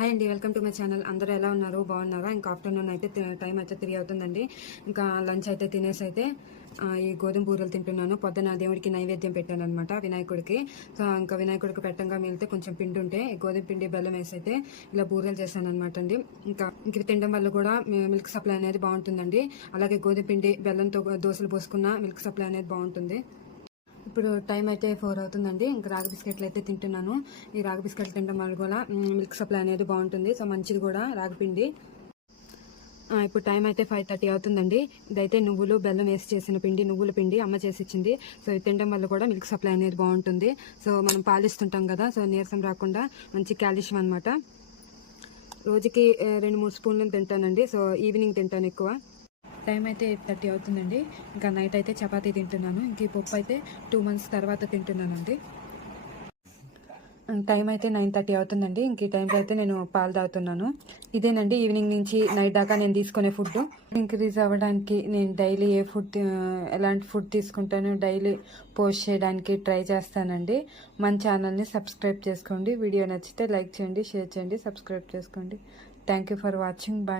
Hi అండి welcome to my channel అందరూ ఎలా ఉన్నారు? బాగున్నారా? ఇంకా ఆఫ్టర్నూన్ అయితే టైం అయితే త్రీ అవుతుందండి. ఇంకా లంచ్ అయితే తినేసి అయితే ఈ గోధుమ బూరెలు తింటున్నాను. పొద్దున దేవుడికి నైవేద్యం పెట్టాను అనమాట వినాయకుడికి. సో ఇంకా వినాయకుడికి పెట్టంగా మిగిలితే కొంచెం పిండి ఉంటే గోధుమ పిండి బెల్లం వేసి అయితే ఇలా బూరెలు చేశాను అనమాట అండి. ఇంకా ఇంక ఇవి తినడం వల్ల కూడా మిల్క్ సప్లై అనేది బాగుంటుందండి. అలాగే గోధుమ పిండి బెల్లంతో దోశలు పోసుకున్న మిల్క్ సప్లై అనేది బాగుంటుంది. ఇప్పుడు టైం అయితే ఫోర్ అవుతుందండి. ఇంకా రాగి బిస్కెట్లు అయితే తింటున్నాను. ఈ రాగి బిస్కెట్లు తినడం వల్ల కూడా మిల్క్ సప్లై అనేది బాగుంటుంది. సో మంచిది కూడా రాగి పిండి. ఇప్పుడు టైం అయితే ఫైవ్ థర్టీ అవుతుందండి. ఇదైతే నువ్వులు బెల్లం వేసి చేసిన పిండి నువ్వుల పిండి అమ్మ చేసి ఇచ్చింది. సో ఇది తినడం వల్ల కూడా మిల్క్ సప్లై అనేది బాగుంటుంది. సో మనం పాలిస్తుంటాం కదా సో నీరసం రాకుండా మంచి కాల్షియం అనమాట రోజుకి రెండు మూడు స్పూన్లు తింటానండి. సో ఈవినింగ్ తింటాను ఎక్కువ. టైం అయితే ఎయిట్ థర్టీ అవుతుందండి. ఇంకా నైట్ అయితే చపాతీ తింటున్నాను. ఇంక ఈ పప్పు అయితే టూ మంత్స్ తర్వాత తింటున్నానండి. టైం అయితే నైన్ థర్టీ అవుతుందండి. ఇంక ఈ టైంకి అయితే నేను పాలు తాగుతున్నాను. ఇదేనండి ఈవినింగ్ నుంచి నైట్ దాకా నేను తీసుకునే ఫుడ్. ఇంక్రీజ్ అవ్వడానికి నేను డైలీ ఏ ఫుడ్ ఎలాంటి ఫుడ్ తీసుకుంటానో డైలీ పోస్ట్ చేయడానికి ట్రై చేస్తానండి. మన ఛానల్ని సబ్స్క్రైబ్ చేసుకోండి. వీడియో నచ్చితే లైక్ చేయండి షేర్ చేయండి సబ్స్క్రైబ్ చేసుకోండి. Thank you for watching. Bye.